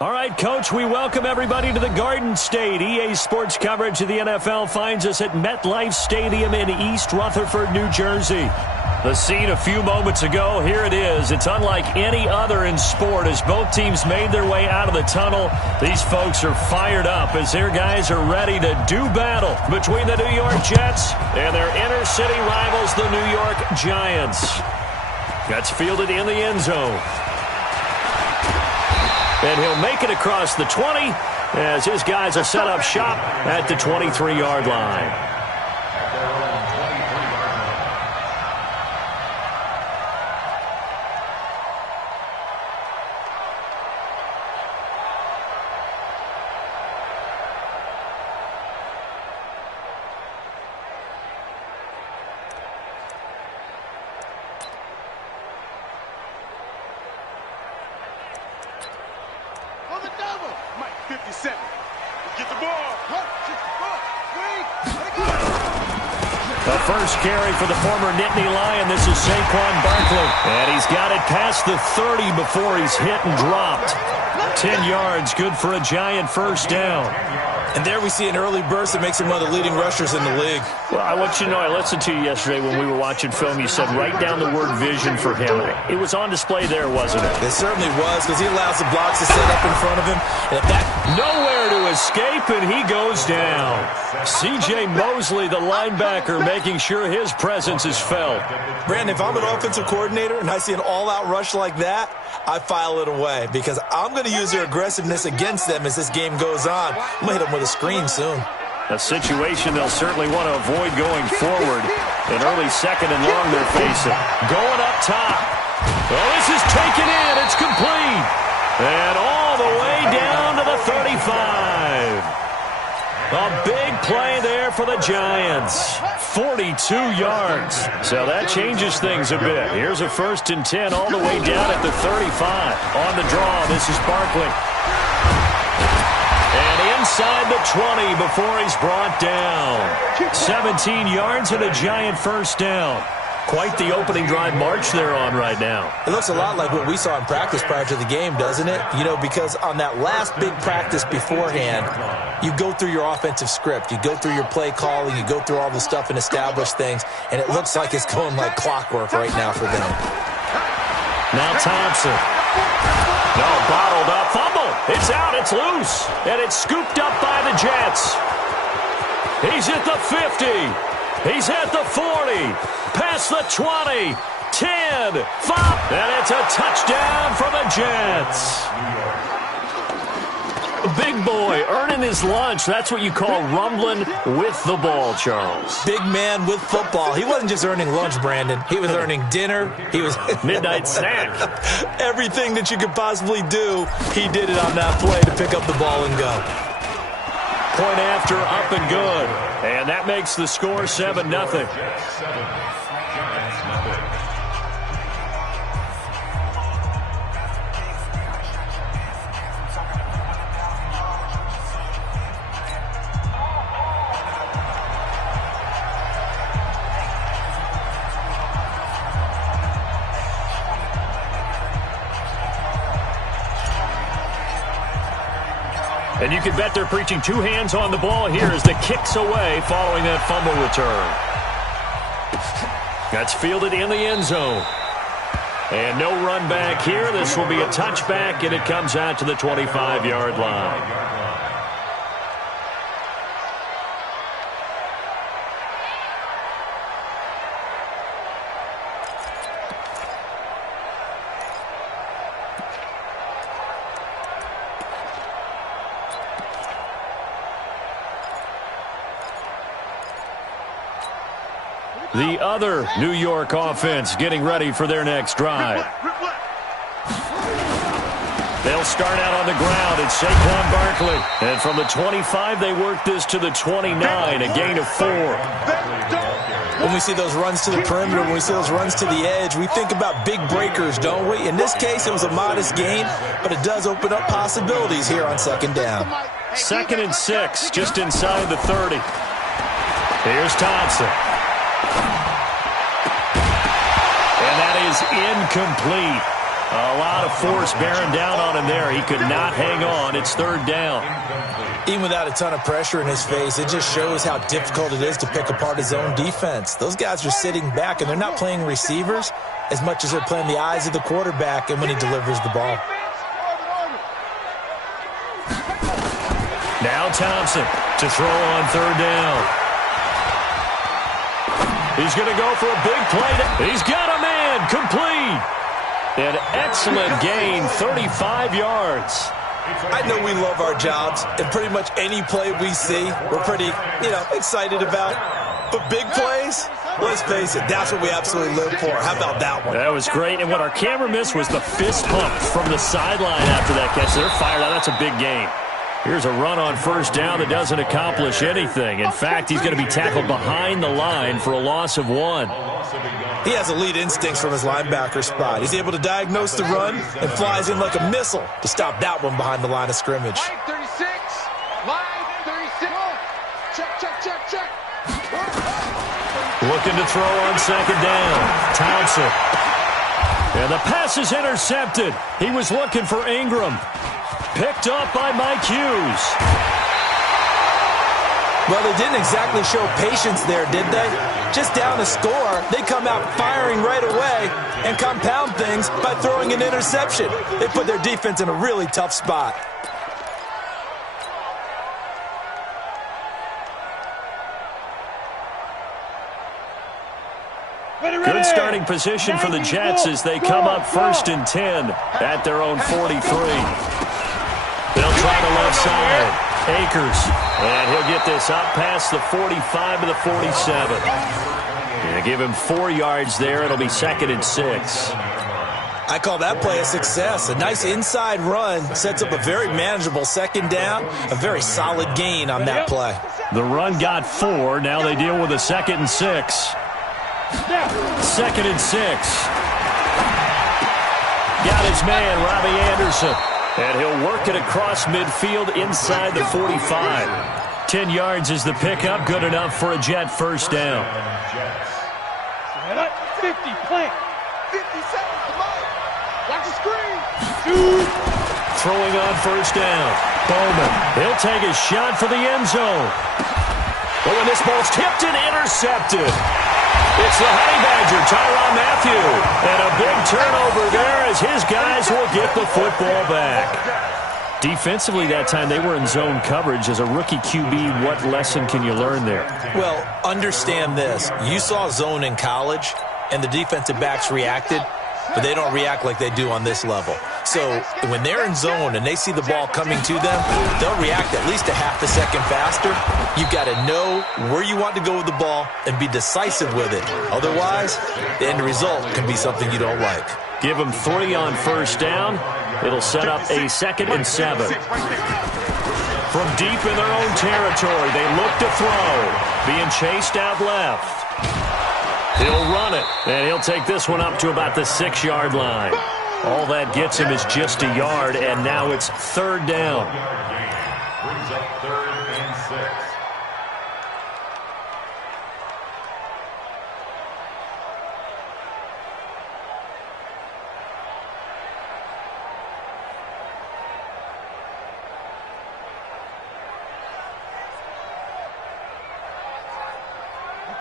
All right, Coach, we welcome everybody to the Garden State. EA Sports coverage of the NFL finds us at MetLife Stadium in East Rutherford, New Jersey. The scene a few moments ago, here it is. It's unlike any other in sport as both teams made their way out of the tunnel. These folks are fired up as their guys are ready to do battle between the New York Jets and their inner city rivals, the New York Giants. That's fielded in the end zone. And he'll make it across the 20 as his guys are set up shop at the 23-yard line. The first carry for the former Nittany Lion. This is Saquon Barkley. And he's got it past the 30 before he's hit and dropped. 10 yards, good for a Giant first down. And there we see an early burst that makes him one of the leading rushers in the league. Well, I want you to know, I listened to you yesterday when we were watching film. You said write down the word vision for him. It was on display there, wasn't it? It certainly was, because he allows the blocks to set up in front of him. And if that... Nowhere to escape, and he goes down. C.J. Mosley, the linebacker, making sure his presence is felt. Brandon, if I'm an offensive coordinator and I see an all-out rush like that, I file it away because I'm going to use their aggressiveness against them as this game goes on. I'm going to hit them with a screen soon. A situation they'll certainly want to avoid going forward. An early second and long they're facing. Going up top. Well, this is taken in. It's complete. And all the way down to the 35. A big play there for the Giants. 42 yards. So that changes things a bit. Here's a 1st and 10 all the way down at the 35. On the draw, this is Barkley. And inside the 20 before he's brought down. 17 yards and a Giant first down. Quite the opening drive march they're on right now. It looks a lot like what we saw in practice prior to the game, doesn't it? You know, because on that last big practice beforehand, you go through your offensive script. You go through your play calling. You go through all the stuff and establish things. And it looks like it's going like clockwork right now for them. Now Thompson. No, bottled up. Fumble. It's out. It's loose. And it's scooped up by the Jets. He's at the 50. He's at the 40, past the 20, 10, 5, and it's a touchdown for the Jets. Big boy earning his lunch. That's what you call rumbling with the ball, Charles. Big man with football. He wasn't just earning lunch, Brandon. He was earning dinner. He was midnight snack. Everything that you could possibly do, he did it on that play to pick up the ball and go. Point after, up and good. And that makes the score 7-0. And you can bet they're preaching two hands on the ball here as the kick's away following that fumble return. That's fielded in the end zone. And no run back here. This will be a touchback, and it comes out to the 25-yard line. The other New York offense getting ready for their next drive. They'll start out on the ground. It's Saquon Barkley. And from the 25, they work this to the 29, a gain of 4. When we see those runs to the perimeter, when we see those runs to the edge, we think about big breakers, don't we? In this case, it was a modest gain, but it does open up possibilities here on second down. 2nd and 6, just inside the 30. Here's Thompson. And that is incomplete. A lot of force bearing down on him there. He could not hang on. It's third down. Even without a ton of pressure in his face, it just shows how difficult it is to pick apart his own defense. Those guys are sitting back, and they're not playing receivers as much as they're playing the eyes of the quarterback and when he delivers the ball. Now Thompson to throw on third down. He's going to go for a big play. He's got a man complete. An excellent gain, 35 yards. I know we love our jobs, and pretty much any play we see, we're pretty, excited about. But big plays, let's face it, that's what we absolutely live for. How about that one? That was great. And what our camera missed was the fist pump from the sideline after that catch. They're fired out. That's a big gain. Here's a run on first down that doesn't accomplish anything. In fact, he's going to be tackled behind the line for a loss of 1. He has elite instincts from his linebacker spot. He's able to diagnose the run and flies in like a missile to stop that one behind the line of scrimmage. Line 36. Line 36. Check. Looking to throw on second down. Thompson. And the pass is intercepted. He was looking for Ingram. Picked up by Mike Hughes. Well, they didn't exactly show patience there, did they? Just down a score, they come out firing right away and compound things by throwing an interception. They put their defense in a really tough spot. Good starting position for the Jets as they come up 1st and 10 at their own 43. They'll try the left side. Akers. And he'll get this up past the 45 to the 47. And give him 4 yards there. It'll be 2nd and 6. I call that play a success. A nice inside run sets up a very manageable second down. A very solid gain on that play. The run got 4. Now they deal with a 2nd and 6. 2nd and 6. Got his man, Robbie Anderson. And he'll work it across midfield inside the 45. 10 yards is the pickup. Good enough for a Jet first down. 50, plant. 57, watch the screen. Throwing on first down. Bowman. He'll take a shot for the end zone. Oh, and this ball's tipped and intercepted. It's the Honey Badger, Tyrann Mathieu. And a big turnover there as his guys will get the football back. Defensively that time, they were in zone coverage. As a rookie QB, what lesson can you learn there? Well, understand this. You saw zone in college, and the defensive backs reacted, but they don't react like they do on this level. So when they're in zone and they see the ball coming to them, they'll react at least a half a second faster. You've got to know where you want to go with the ball and be decisive with it. Otherwise, the end result can be something you don't like. Give them 3 on first down. It'll set up a 2nd and 7. From deep in their own territory, they look to throw. Being chased out left. He'll run it, and he'll take this one up to about the 6-yard line. All that gets him is just a yard, and now it's 3rd down. Brings up 3rd and 6.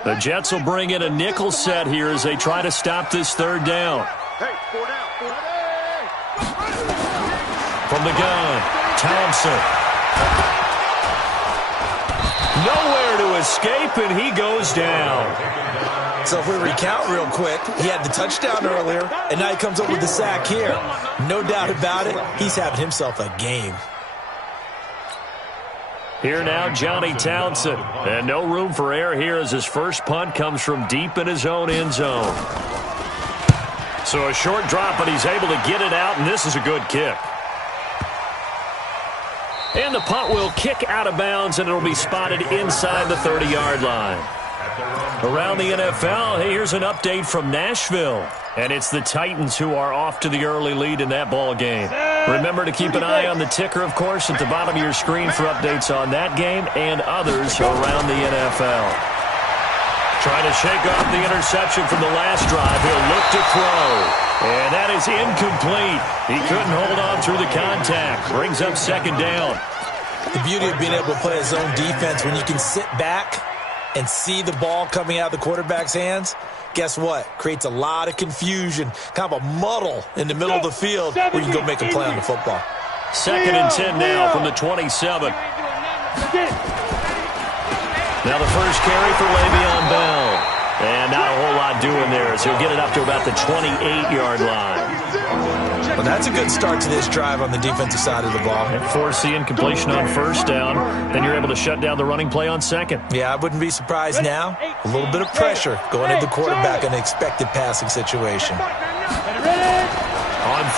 The Jets will bring in a nickel set here as they try to stop this 3rd down. Hey, 4 down. From the gun, Thompson. Nowhere to escape, and he goes down. So if we recount real quick, he had the touchdown earlier, and now he comes up with the sack here. No doubt about it, he's having himself a game. Here now, Johnny Townsend. And no room for error here as his first punt comes from deep in his own end zone. So a short drop, but he's able to get it out, and this is a good kick. And the punt will kick out of bounds, and it'll be spotted inside the 30-yard line. Around the NFL, hey, here's an update from Nashville. And it's the Titans who are off to the early lead in that ball game. Remember to keep an eye on the ticker, of course, at the bottom of your screen for updates on that game and others around the NFL. Trying to shake off the interception from the last drive. He'll look to throw. And that is incomplete. He couldn't hold on through the contact. Brings up second down. The beauty of being able to play a zone defense when you can sit back and see the ball coming out of the quarterback's hands, guess what? Creates a lot of confusion, kind of a muddle in the middle of the field where you can go make a play on the football. Second and 10 now from the 27. Now the first carry for Le'Veon Bell. And not a whole lot doing there, so he'll get it up to about the 28-yard line. Well, that's a good start to this drive on the defensive side of the ball. And forcing completion on first down. Then you're able to shut down the running play on second. Yeah, I wouldn't be surprised now. A little bit of pressure going into the quarterback in an expected passing situation. On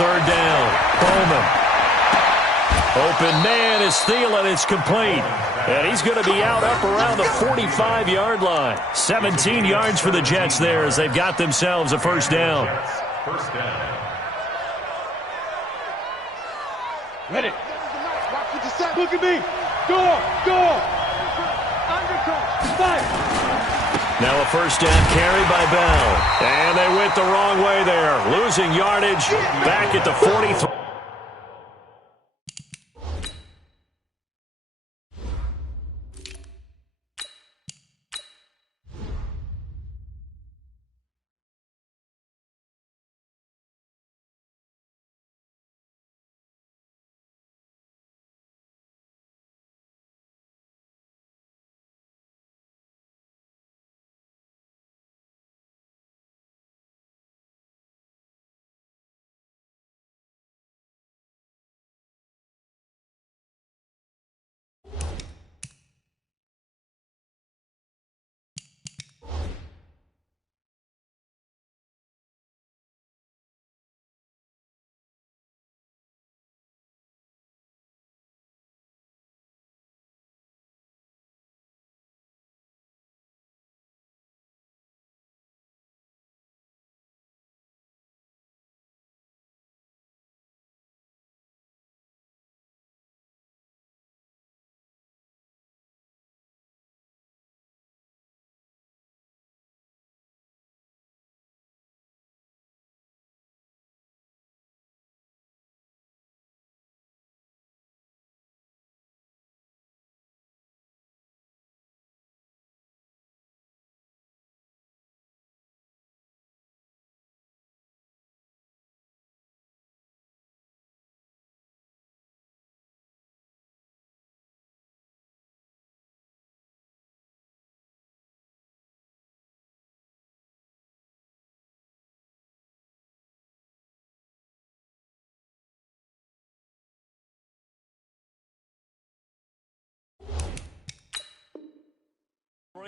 third down, Bowman. Open man is Thielen. It's complete. And he's going to be out up around the 45-yard line. 17 yards for the Jets there as they've got themselves a first down. First down. Ready. Look at me. Go. Fight. Now a first down carry by Bell. And they went the wrong way there. Losing yardage back at the 43.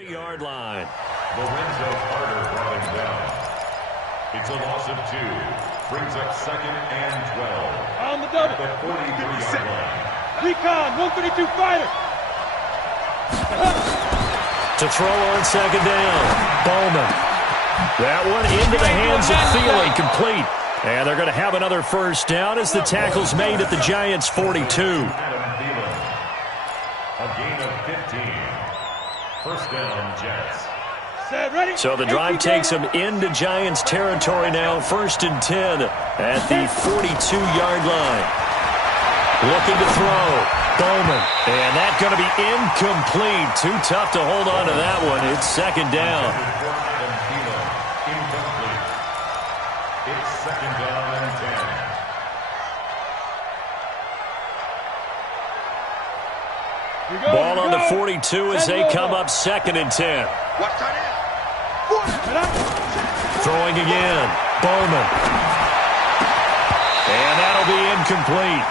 Yard line. Lorenzo Carter brought him down. It's a loss of 2. Brings up second and 12. On the double. The 43-yard line. Recon, 132 fighter. To throw on second down, Bowman. That one into the hands of Thielen, complete. And they're going to have another first down as the tackle's made at the Giants' 42. Adam Thielen. A gain of 15. First down, Jets. So the drive takes them into Giants territory now. First and 10 at the 42-yard line. Looking to throw. Bowman. And that's going to be incomplete. Too tough to hold on to that one. It's second down. Adam Thielen, incomplete. It's second down and 10. Ball on the 42 as they come up second and 10. Throwing again. Bowman. And that'll be incomplete.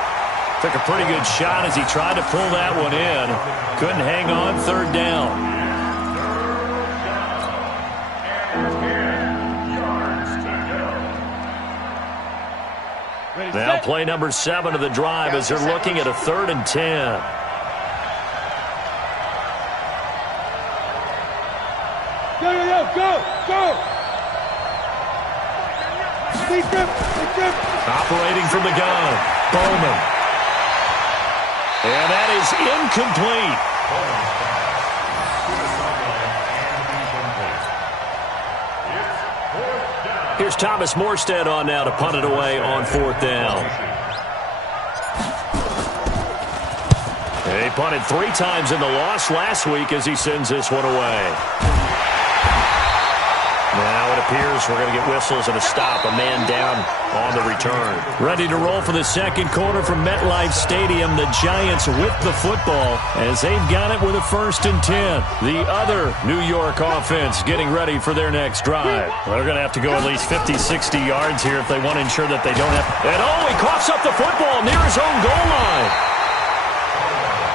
Took a pretty good shot as he tried to pull that one in. Couldn't hang on. Third down. Now play number 7 of the drive as they're looking at a 3rd and 10. Go! Operating from the gun, Bowman. And that is incomplete. Here's Thomas Morstead on now to punt it away on 4th down. He punted 3 times in the loss last week as he sends this one away. Now it appears we're going to get whistles and a stop. A man down on the return. Ready to roll for the second quarter from MetLife Stadium. The Giants with the football as they've got it with a 1st and 10. The other New York offense getting ready for their next drive. They're going to have to go at least 50, 60 yards here if they want to ensure that they don't have... And he coughs up the football near his own goal line.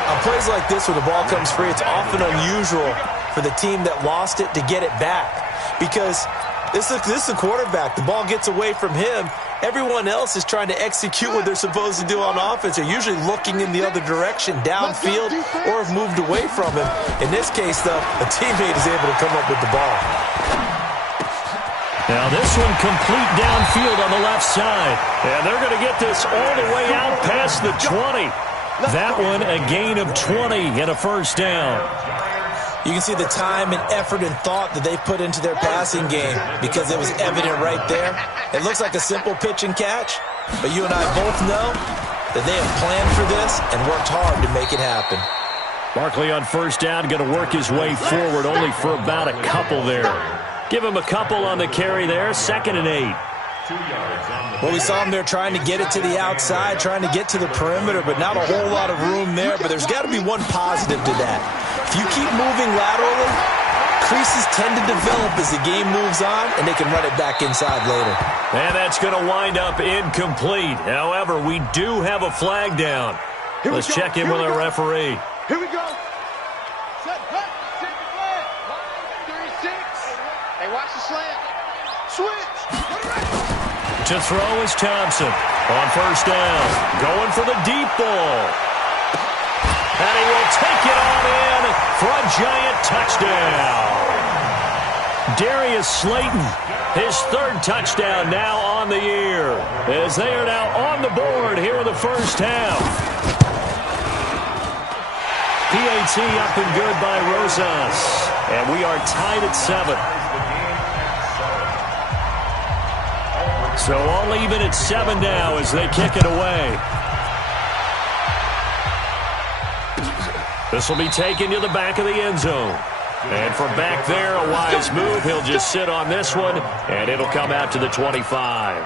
On plays like this where the ball comes free, it's often unusual for the team that lost it to get it back. Because this is the quarterback. The ball gets away from him. Everyone else is trying to execute what they're supposed to do on offense. They're usually looking in the other direction, downfield, or have moved away from him. In this case, though, a teammate is able to come up with the ball. Now this one complete downfield on the left side. And they're going to get this all the way out past the 20. That one a gain of 20 and a 1st down. You can see the time and effort and thought that they put into their passing game because it was evident right there. It looks like a simple pitch and catch, but you and I both know that they have planned for this and worked hard to make it happen. Barkley on 1st down, going to work his way forward only for about a couple there. Give him a couple on the carry there, 2nd and 8. Well, we saw him there trying to get it to the outside, trying to get to the perimeter, but not a whole lot of room there. But there's got to be one positive to that. If you keep moving laterally, creases tend to develop as the game moves on, and they can run it back inside later. And that's going to wind up incomplete. However, we do have a flag down. Let's check in with our referee. Here we go. Set, cut, set the flag. 36. Hey, watch the slant. Switch. To throw is Thompson on 1st down. Going for the deep ball. And he will take it on in for a Giant touchdown. Darius Slayton, his 3rd touchdown now on the year, as they are now on the board here in the 1st half. PAT up and good by Rosas. And we are tied at 7. So all even at 7 now as they kick it away. This will be taken to the back of the end zone. And from back there, a wise move. He'll just sit on this one, and it'll come out to the 25.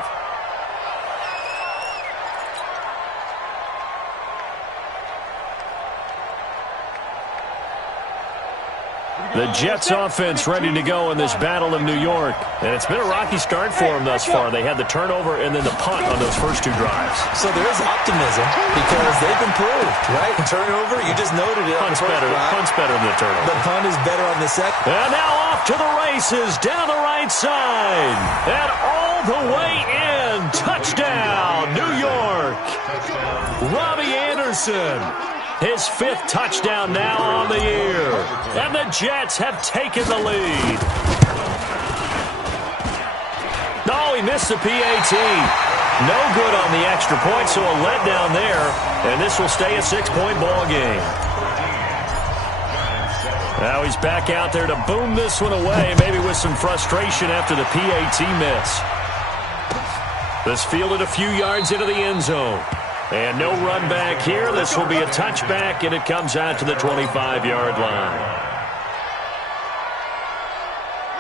The Jets offense ready to go in this Battle of New York. And it's been a rocky start for them thus far. They had the turnover and then the punt on those first 2 drives. So there is optimism because they've improved, right? Turnover, you just noted it. Punt's better than the turnover. The punt is better on the second. And now off to the races down the right side. And all the way in. Touchdown, New York. Robbie Anderson. His 5th touchdown now on the year. And the Jets have taken the lead. No, he missed the PAT. No good on the extra point, so a letdown there. And this will stay a 6-point ball game. Now he's back out there to boom this one away, maybe with some frustration after the PAT miss. This fielded a few yards into the end zone. And no run back here. This will be a touchback, and it comes out to the 25-yard line.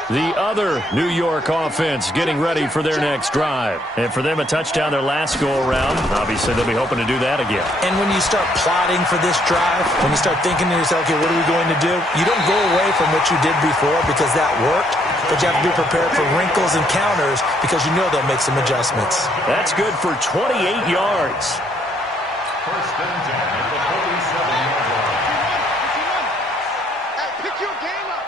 The other New York offense getting ready for their next drive. And for them, a touchdown their last go-around. Obviously, they'll be hoping to do that again. And when you start plotting for this drive, when you start thinking to yourself, okay, what are we going to do? You don't go away from what you did before because that worked, but you have to be prepared for wrinkles and counters because you know they'll make some adjustments. That's good for 28 yards. First and 10 at the 47-yard line. Hey, pick your game up.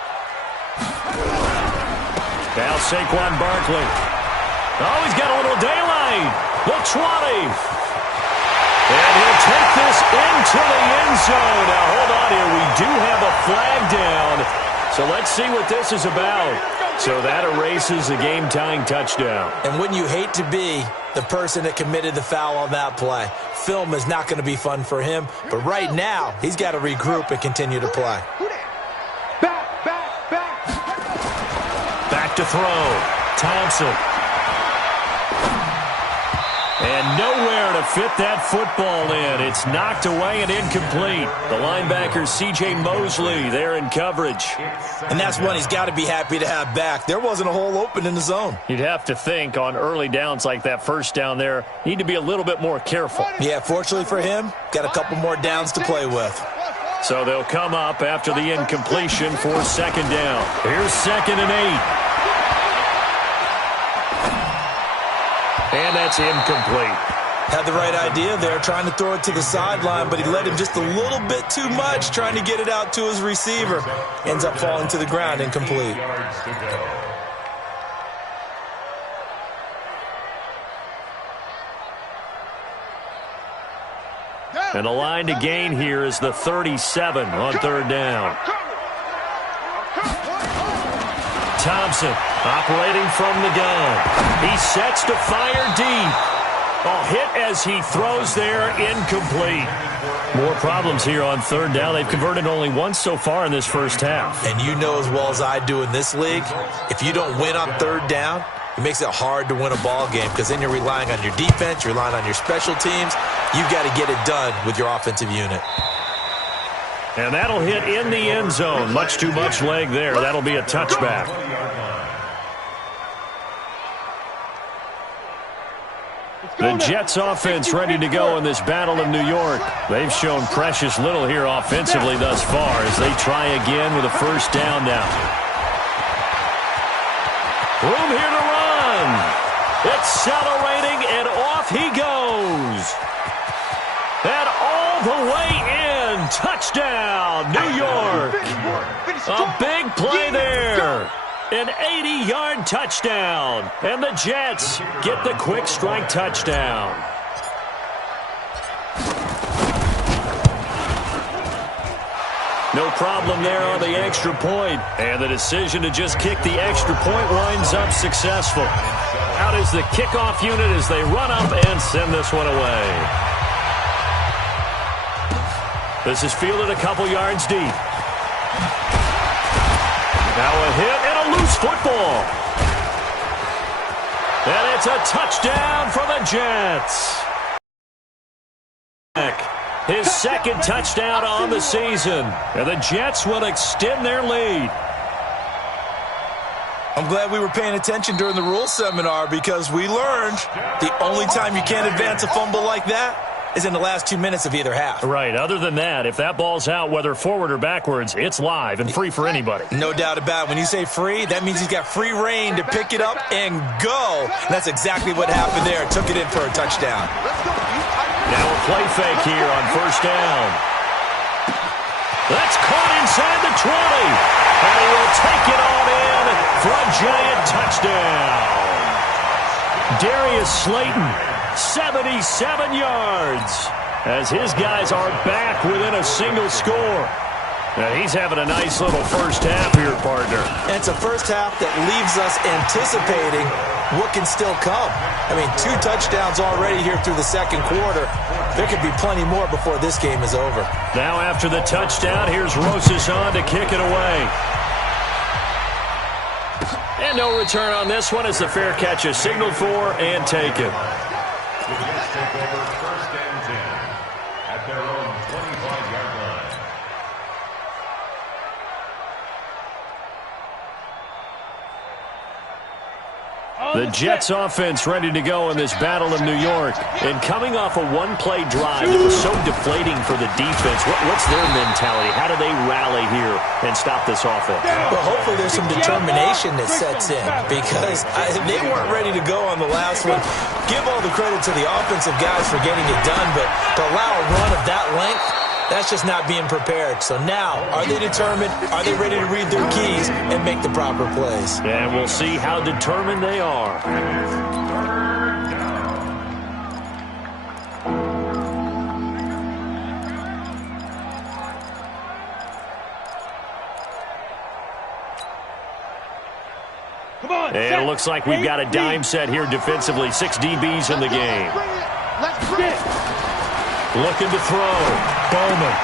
Now Saquon Barkley. Oh, he's got a little daylight. The 20. And he'll take this into the end zone. Now, hold on here. We do have a flag down. So let's see what this is about. So that erases a game-tying touchdown. And wouldn't you hate to be the person that committed the foul on that play? Film is not going to be fun for him. But right now, he's got to regroup and continue to play. Back. Back to throw. Thompson. And nowhere to fit that football in. It's knocked away and incomplete. The linebacker, C.J. Mosley, there in coverage. And that's one he's got to be happy to have back. There wasn't a hole open in the zone. You'd have to think on early downs like that first down there, need to be a little bit more careful. Yeah, fortunately for him, got a couple more downs to play with. So they'll come up after the incompletion for second down. Here's 2nd and 8. And that's incomplete. Had the right idea there, trying to throw it to the sideline, but he led him just a little bit too much, trying to get it out to his receiver. Ends up falling to the ground, incomplete. And the line to gain here is the 37 on 3rd down. Thompson operating from the gun. He sets to fire deep. Hit as he throws there, incomplete. More problems here on 3rd down. They've converted only once so far in this first half. And you know as well as I do in this league, if you don't win on 3rd down, it makes it hard to win a ball game because then you're relying on your defense, you're relying on your special teams. You've got to get it done with your offensive unit. And that'll hit in the end zone. Much too much leg there. That'll be a touchback. The Jets offense ready to go in this battle of New York. They've shown precious little here offensively thus far as they try again with a first down now. Room here to run. Accelerating, and off he goes. And all the way in. Touchdown, New York. A big play there. An 80-yard touchdown. And the Jets get the quick strike touchdown. No problem there on the extra point. And the decision to just kick the extra point winds up successful. Out is the kickoff unit as they run up and send this one away. This is fielded a couple yards deep. Now a hit and a loose football. And it's a touchdown for the Jets. His 2nd touchdown on the season. And the Jets will extend their lead. I'm glad we were paying attention during the rules seminar because we learned the only time you can't advance a fumble like that is in the last 2 minutes of either half. Right. Other than that, if that ball's out, whether forward or backwards, it's live and free for anybody. No doubt about it. When you say free, that means he's got free reign to pick it up and go. And that's exactly what happened there. Took it in for a touchdown. Now a play fake here on first down. That's caught inside the 20. And he will take it on in for a giant touchdown. Darius Slayton, 77 yards, as his guys are back within a single score. Now he's having a nice little first half here, partner. And it's a first half that leaves us anticipating what can still come. I mean, 2 touchdowns already here through the second quarter. There could be plenty more before this game is over. Now after the touchdown, here's Rosas on to kick it away. And no return on this one as the fair catch is signaled for and taken. The Jets take over 1st and 10 at their own 25-yard line. The Jets offense ready to go in this battle of New York. And coming off a one-play drive that was so deflating for the defense, what's their mentality? How do they rally here and stop this offense? Well, hopefully there's some determination that sets in because they weren't ready to go on the last one. Give all the credit to the offensive guys for getting it done, but to allow a run of that length, that's just not being prepared. So now, are they determined? Are they ready to read their keys and make the proper plays? And we'll see how determined they are. And it looks like we've got a dime set here defensively. 6 DBs in the game. Looking to throw. Bowman.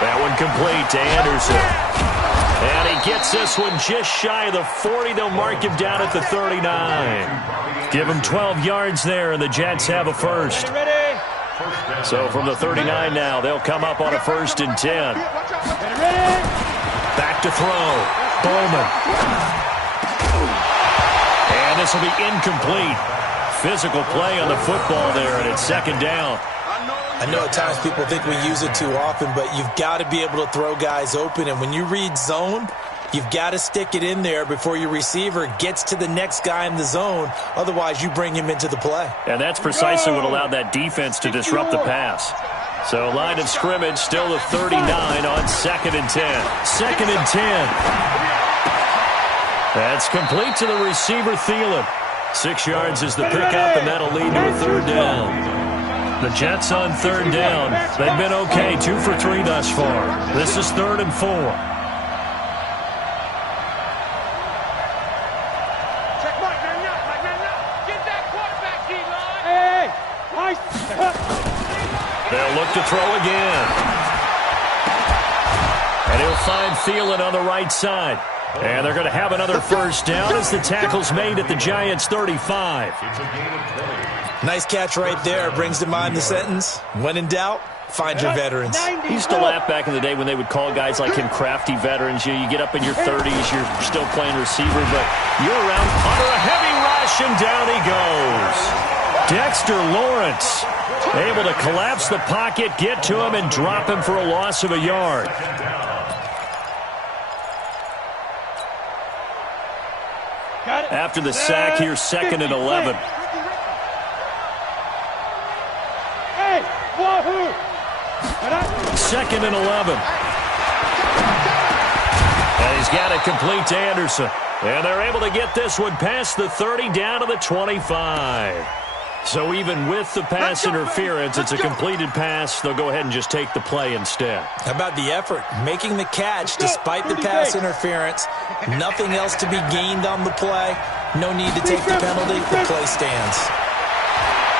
That one complete to Anderson. And he gets this one just shy of the 40. They'll mark him down at the 39. Give him 12 yards there, and the Jets have a first. So from the 39 now, they'll come up on a 1st and 10. Back to throw. Bowman. And this will be incomplete. Physical play on the football there, and it's 2nd down. I know at times people think we use it too often, but you've got to be able to throw guys open. And when you read zone, you've got to stick it in there before your receiver gets to the next guy in the zone. Otherwise, you bring him into the play. And that's precisely what allowed that defense to disrupt the pass. So line of scrimmage still the 39 on 2nd and 10. 2nd and 10. That's complete to the receiver, Thielen. 6 yards is the pickup, and that'll lead to a 3rd down. The Jets on 3rd down. They've been okay, 2 for 3 thus far. This is 3rd and 4. They'll look to throw again. And he'll find Thielen on the right side. And they're going to have another 1st down as the tackle's made at the Giants' 35. Nice catch right there. Brings to mind the sentence, when in doubt, find your veterans. He used to laugh back in the day when they would call guys like him crafty veterans. You get up in your 30s, you're still playing receiver, but you're around under a heavy rush, and down he goes. Dexter Lawrence able to collapse the pocket, get to him, and drop him for a loss of a yard. After the sack, here's 2nd and 11. Second and 11. And he's got it complete to Anderson. And they're able to get this one past the 30 down to the 25. So even with the pass interference, it's a completed pass. They'll go ahead and just take the play instead. How about the effort? Making the catch despite the pass interference. Nothing else to be gained on the play. No need to take the penalty. The play stands.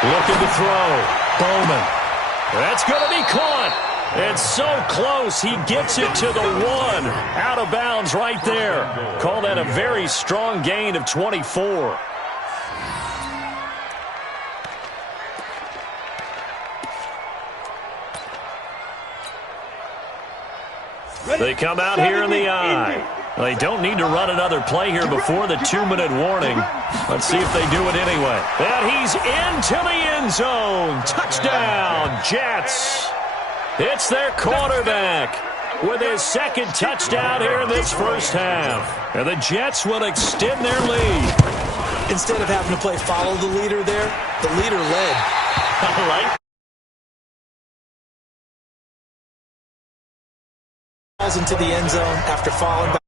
Looking to throw. Bowman. That's going to be caught. It's so close. He gets it to the 1. Out of bounds right there. Call that a very strong gain of 24. They come out here in the eye. They don't need to run another play here before the 2-minute warning. Let's see if they do it anyway. And he's into the end zone. Touchdown, Jets. It's their quarterback with his 2nd touchdown here in this 1st half. And the Jets will extend their lead. Instead of having to play follow the leader there, the leader led. All right. Falls into the end zone after falling back.